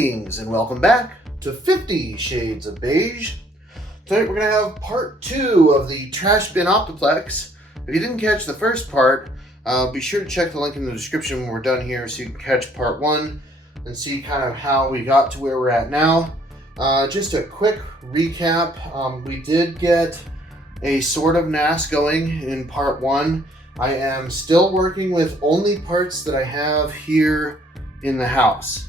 Greetings and welcome back to 50 Shades of Beige. Tonight we're going to have part 2 of the Trash Bin Optiplex. If you didn't catch the first part, be sure to check the link in the description when we're done here so you can catch part 1 and see kind of how we got to where we're at now. Just a quick recap, we did get a sort of NAS going in part 1. I am still working with only parts that I have here in the house.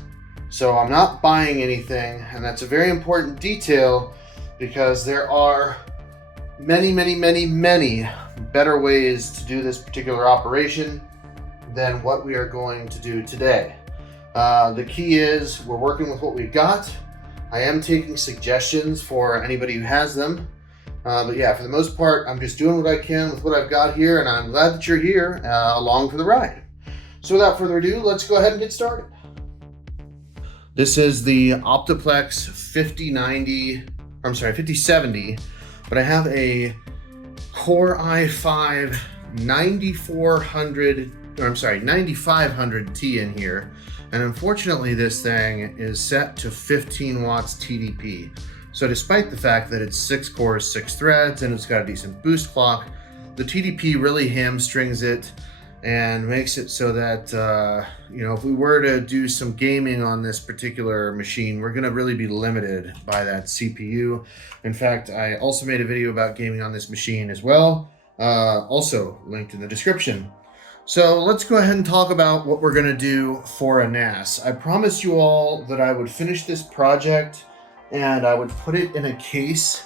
So I'm not buying anything, and that's a very important detail because there are many better ways to do this particular operation than what we are going to do today. The key is we're working with what we've got. I am taking suggestions for anybody who has them. But yeah, for the most part, I'm just doing what I can with what I've got here, and I'm glad that you're here along for the ride. So without further ado, let's go ahead and get started. This is the Optiplex 5070, but I have a Core i5 9500T in here, and unfortunately this thing is set to 15 watts TDP. So despite the fact that it's 6 cores, 6 threads, and it's got a decent boost clock, the TDP really hamstrings it and makes it so that, if we were to do some gaming on this particular machine, we're gonna really be limited by that CPU. In fact, I also made a video about gaming on this machine as well, also linked in the description. So let's go ahead and talk about what we're gonna do for a NAS. I promised you all that I would finish this project and I would put it in a case.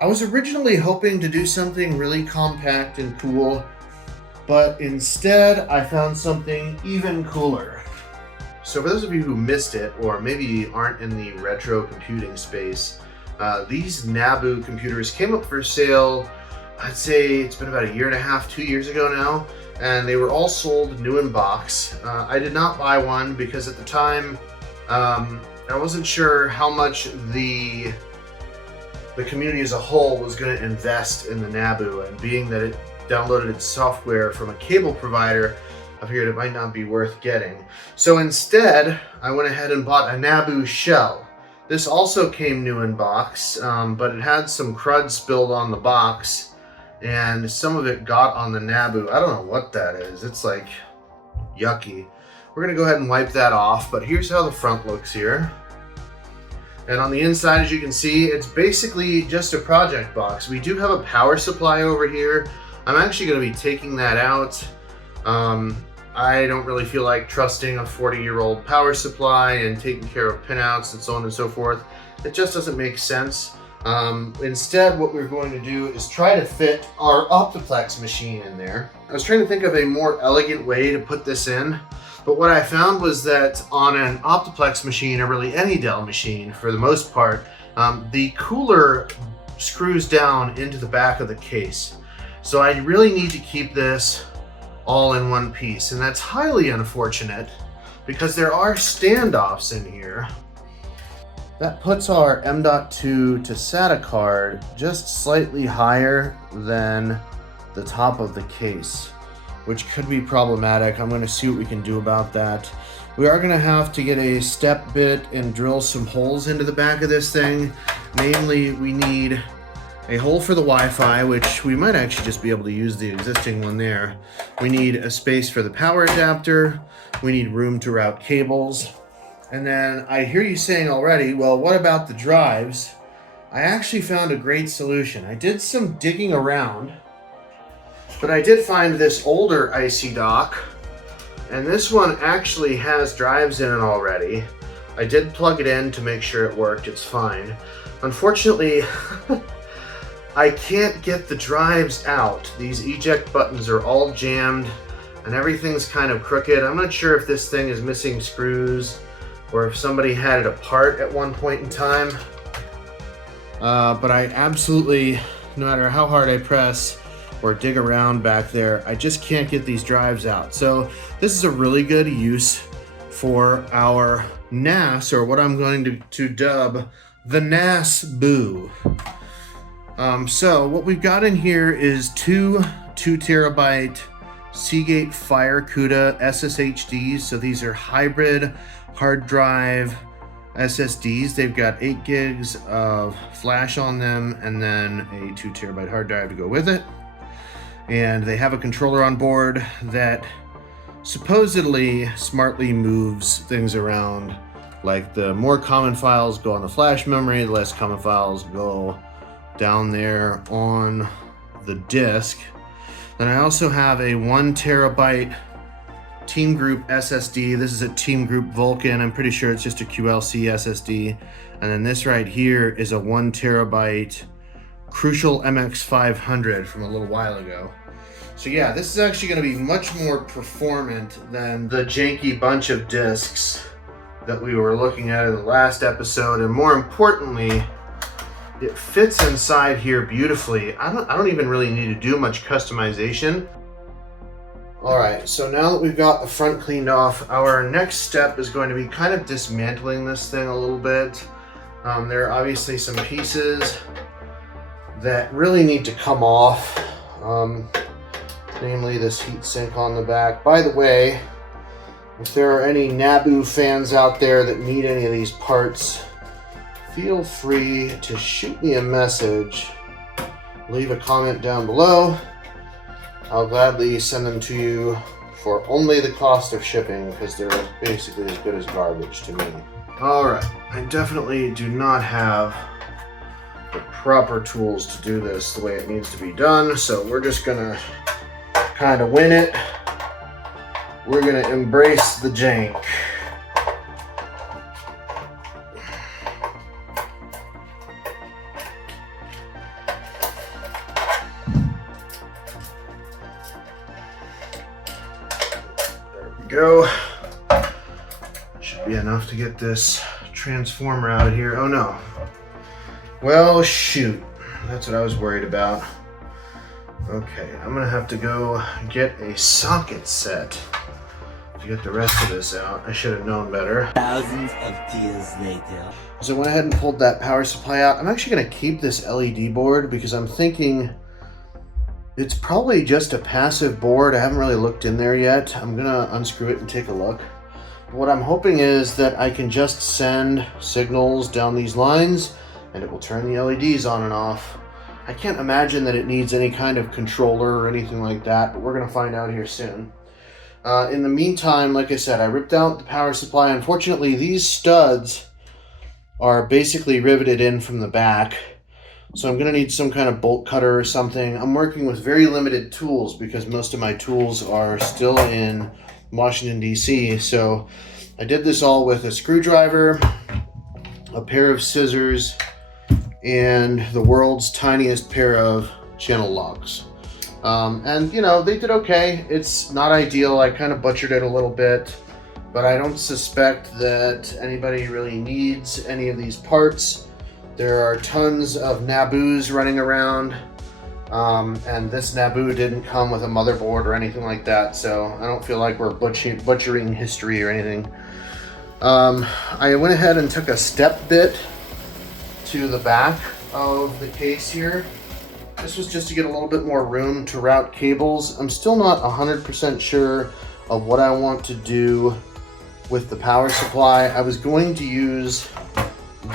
I was originally hoping to do something really compact and cool, but instead I found something even cooler. So for those of you who missed it, or maybe aren't in the retro computing space, these NABU computers came up for sale, I'd say it's been about a year and a half, 2 years ago now, and they were all sold new in box. I did not buy one because at the time, I wasn't sure how much the community as a whole was going to invest in the NABU, and being that it downloaded its software from a cable provider, I figured it might not be worth getting. So instead, I went ahead and bought a NABU shell. This also came new in box, but it had some crud spilled on the box, and some of it got on the NABU. I don't know what that is. It's like yucky. We're gonna go ahead and wipe that off, but here's how the front looks here. And on the inside, as you can see, it's basically just a project box. We do have a power supply over here. I'm actually gonna be taking that out. I don't really feel like trusting a 40-year-old power supply and taking care of pinouts and so on and so forth. It just doesn't make sense. Instead, what we're going to do is try to fit our Optiplex machine in there. I was trying to think of a more elegant way to put this in, but what I found was that on an Optiplex machine, or really any Dell machine for the most part, the cooler screws down into the back of the case. So I really need to keep this all in one piece, and that's highly unfortunate because there are standoffs in here. That puts our M.2 to SATA card just slightly higher than the top of the case, which could be problematic. I'm going to see what we can do about that. We are going to have to get a step bit and drill some holes into the back of this thing. Namely, we need a hole for the Wi-Fi, which we might actually just be able to use the existing one there. We need a space for the power adapter. We need room to route cables. And then I hear you saying already, well, what about the drives? I actually found a great solution. I did some digging around, but I did find this older IC dock, and this one actually has drives in it already. I did plug it in to make sure it worked. It's fine. Unfortunately, I can't get the drives out. These eject buttons are all jammed and everything's kind of crooked. I'm not sure if this thing is missing screws or if somebody had it apart at one point in time. But I absolutely, no matter how hard I press or dig around back there, I just can't get these drives out. So this is a really good use for our NAS, or what I'm going to dub the NASbu. So what we've got in here is two 2 terabyte Seagate FireCudas SSHDs. So these are hybrid hard drive SSDs. They've got 8 gigs of flash on them and then a 2 terabyte hard drive to go with it. And they have a controller on board that supposedly smartly moves things around. Like the more common files go on the flash memory, the less common files go down there on the disk. Then I also have a 1 terabyte Team Group SSD. This is a Team Group Vulcan. I'm pretty sure it's just a QLC SSD. And then this right here is a 1 terabyte Crucial MX500 from a little while ago. So yeah, this is actually going to be much more performant than the janky bunch of disks that we were looking at in the last episode. And more importantly, it fits inside here beautifully. I don't even really need to do much customization. All right, so now that we've got the front cleaned off, our next step is going to be kind of dismantling this thing a little bit. There are obviously some pieces that really need to come off, namely this heat sink on the back. By the way, if there are any NABU fans out there that need any of these parts, feel free to shoot me a message, leave a comment down below. I'll gladly send them to you for only the cost of shipping, because they're basically as good as garbage to me. Alright, I definitely do not have the proper tools to do this the way it needs to be done, so we're just gonna kind of win it. We're gonna embrace the jank. Go. Should be enough to get this transformer out of here. Oh no. Well, shoot. That's what I was worried about. Okay, I'm gonna have to go get a socket set to get the rest of this out. I should have known better. Thousands of years later. So I went ahead and pulled that power supply out. I'm actually gonna keep this LED board because I'm thinking it's probably just a passive board. I haven't really looked in there yet. I'm gonna unscrew it and take a look. What I'm hoping is that I can just send signals down these lines and it will turn the LEDs on and off. I can't imagine that it needs any kind of controller or anything like that, but we're gonna find out here soon. In the meantime, like I said, I ripped out the power supply. Unfortunately, these studs are basically riveted in from the back. So I'm gonna need some kind of bolt cutter or something. I'm working with very limited tools because most of my tools are still in Washington, DC. So I did this all with a screwdriver, a pair of scissors, and the world's tiniest pair of channel locks. And you know, they did okay. It's not ideal. I kind of butchered it a little bit, but I don't suspect that anybody really needs any of these parts. There are tons of NABus running around, and this NABU didn't come with a motherboard or anything like that, so I don't feel like we're butchering history or anything. I went ahead and took a step bit to the back of the case here. This was just to get a little bit more room to route cables. I'm still not 100% sure of what I want to do with the power supply. I was going to use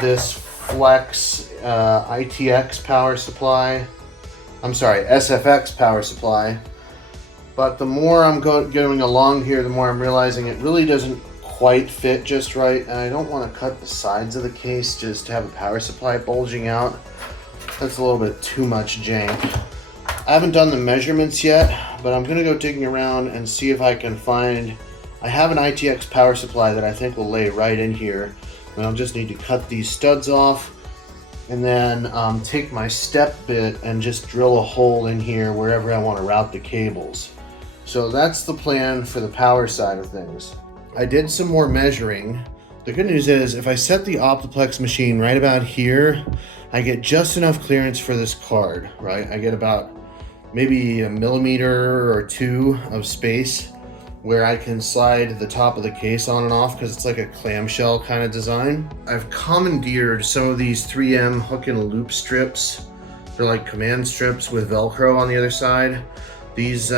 this Flex ITX power supply. I'm sorry, SFX power supply. But the more I'm going along here, the more I'm realizing it really doesn't quite fit just right. And I don't want to cut the sides of the case just to have a power supply bulging out. That's a little bit too much jank. I haven't done the measurements yet, but I'm going to go digging around and see if I can find... I have an ITX power supply that I think will lay right in here. And I'll just need to cut these studs off and then take my step bit and just drill a hole in here wherever I want to route the cables. So that's the plan for the power side of things. I did some more measuring. The good news is if I set the Optiplex machine right about here, I get just enough clearance for this card, right? I get about maybe a millimeter or two of space where I can slide the top of the case on and off because it's like a clamshell kind of design. I've commandeered some of these 3M hook and loop strips. They're like command strips with Velcro on the other side. These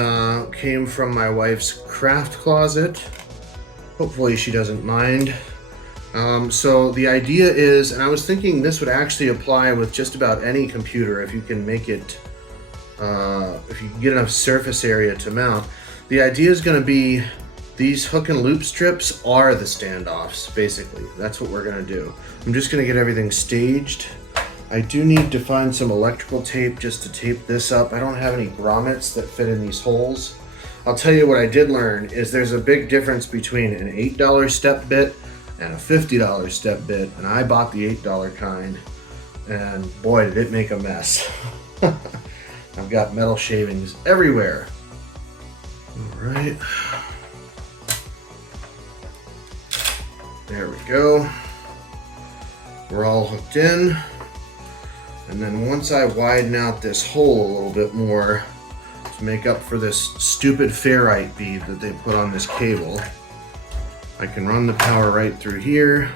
came from my wife's craft closet. Hopefully she doesn't mind. So the idea is, and I was thinking this would actually apply with just about any computer if you can make it, if you can get enough surface area to mount. The idea is going to be these hook and loop strips are the standoffs, basically. That's what we're going to do. I'm just going to get everything staged. I do need to find some electrical tape just to tape this up. I don't have any grommets that fit in these holes. I'll tell you what I did learn is there's a big difference between an $8 step bit and a $50 step bit, and I bought the $8 kind, and boy did it make a mess. I've got metal shavings everywhere. All right, there we go. We're all hooked in, and then once I widen out this hole a little bit more to make up for this stupid ferrite bead that they put on this cable, I can run the power right through here.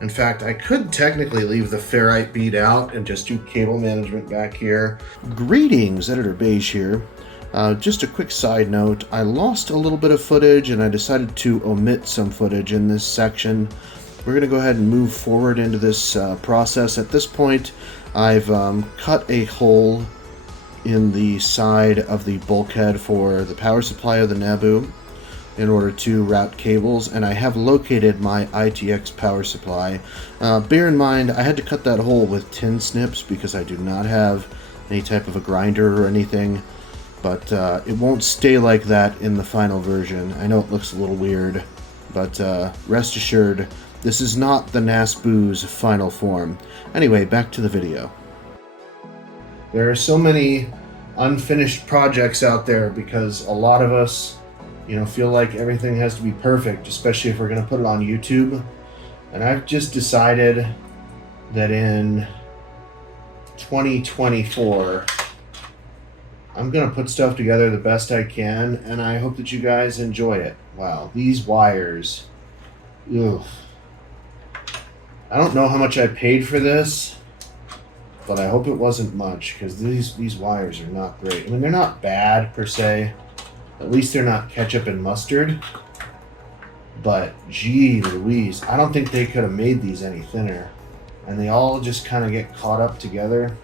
In fact, I could technically leave the ferrite bead out and just do cable management back here. Greetings, Editor Beige here. Just a quick side note, I lost a little bit of footage and I decided to omit some footage in this section. We're going to go ahead and move forward into this process. At this point, I've cut a hole in the side of the bulkhead for the power supply of the NABU in order to route cables, and I have located my ITX power supply. Bear in mind, I had to cut that hole with tin snips because I do not have any type of a grinder or anything, but it won't stay like that in the final version. I know it looks a little weird, but rest assured, this is not the NASbu's final form. Anyway, back to the video. There are so many unfinished projects out there because a lot of us, feel like everything has to be perfect, especially if we're going to put it on YouTube. And I've just decided that in 2024, I'm going to put stuff together the best I can, and I hope that you guys enjoy it. Wow, these wires. Ugh. I don't know how much I paid for this, but I hope it wasn't much, because these wires are not great. I mean, they're not bad per se. At least they're not ketchup and mustard. But gee Louise, I don't think they could have made these any thinner. And they all just kind of get caught up together.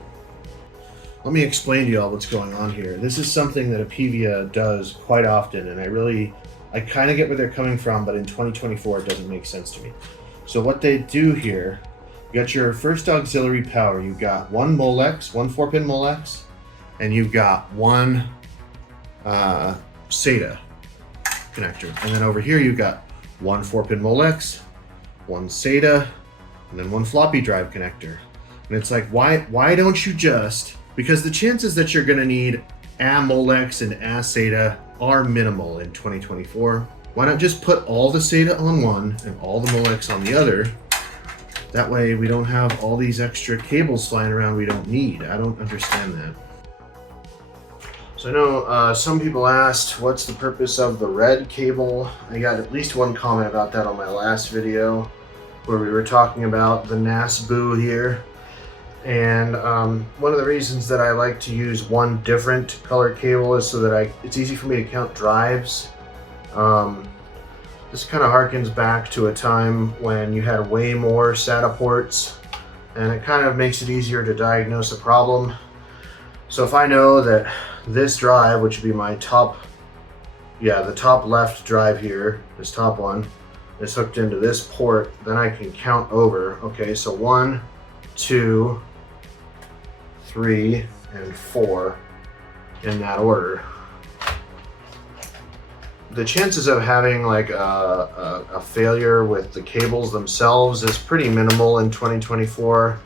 Let me explain to y'all what's going on here. This is something that Apivia does quite often, and I kind of get where they're coming from, but in 2024 it doesn't make sense to me. So what they do here, you got your first auxiliary power. You've got one Molex, one 4-pin Molex, and you've got one SATA connector. And then over here you've got one 4-pin Molex, one SATA, and then one floppy drive connector. And it's like, why don't you just, because the chances that you're gonna need a Molex and a SATA are minimal in 2024. Why not just put all the SATA on one and all the Molex on the other? That way we don't have all these extra cables flying around we don't need. I don't understand that. So I know some people asked, what's the purpose of the red cable? I got at least one comment about that on my last video where we were talking about the NASbu here. And one of the reasons that I like to use one different color cable is so that it's easy for me to count drives. This kind of harkens back to a time when you had way more SATA ports, and it kind of makes it easier to diagnose a problem. So if I know that this drive, which would be my top, the top left drive here, this top one, is hooked into this port, then I can count over. Okay, so 1, 2, 3, and 4 in that order. The chances of having like a failure with the cables themselves is pretty minimal in 2024,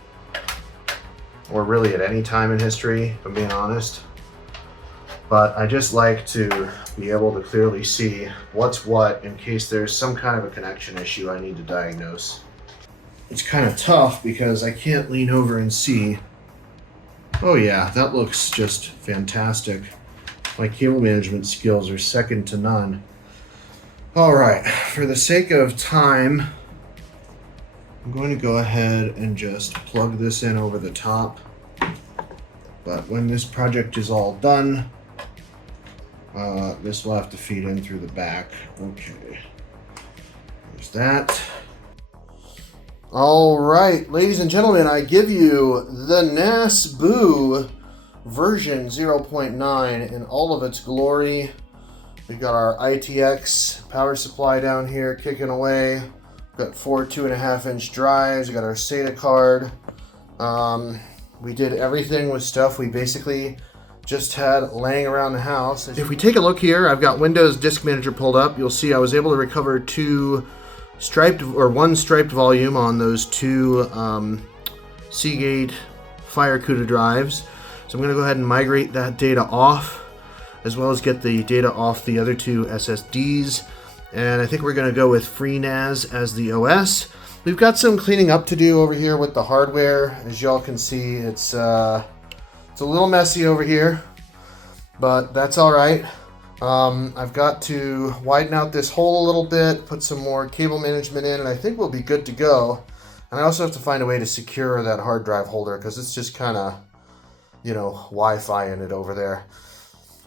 or really at any time in history, if I'm being honest. But I just like to be able to clearly see what's what in case there's some kind of a connection issue I need to diagnose. It's kind of tough because I can't lean over and see. Oh yeah, that looks just fantastic. My cable management skills are second to none. All right, for the sake of time, I'm going to go ahead and just plug this in over the top. But when this project is all done, this will have to feed in through the back. Okay, there's that. All right, ladies and gentlemen, I give you the NASbu version 0.9 in all of its glory. We've got our ITX power supply down here kicking away. We've got 4 2.5-inch drives. We got our SATA card. We did everything with stuff we basically just had laying around the house. If we take a look here, I've got Windows Disk Manager pulled up. You'll see I was able to recover one striped volume on those two Seagate FireCudas drives. So I'm going to go ahead and migrate that data off, as well as get the data off the other two SSDs. And I think we're going to go with FreeNAS as the OS. We've got some cleaning up to do over here with the hardware. As y'all can see, it's a little messy over here, but that's all right. I've got to widen out this hole a little bit, put some more cable management in, and I think we'll be good to go. And I also have to find a way to secure that hard drive holder because it's just kind of, Wi-Fi in it over there.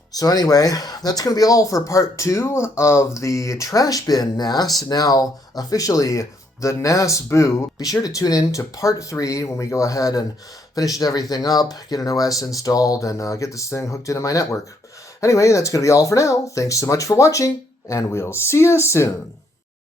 So anyway, that's going to be all for part 2 of the Trash Bin NAS, now officially the NASbu. Be sure to tune in to part 3 when we go ahead and finish everything up, get an OS installed, and get this thing hooked into my network. Anyway, that's going to be all for now. Thanks so much for watching, and we'll see you soon.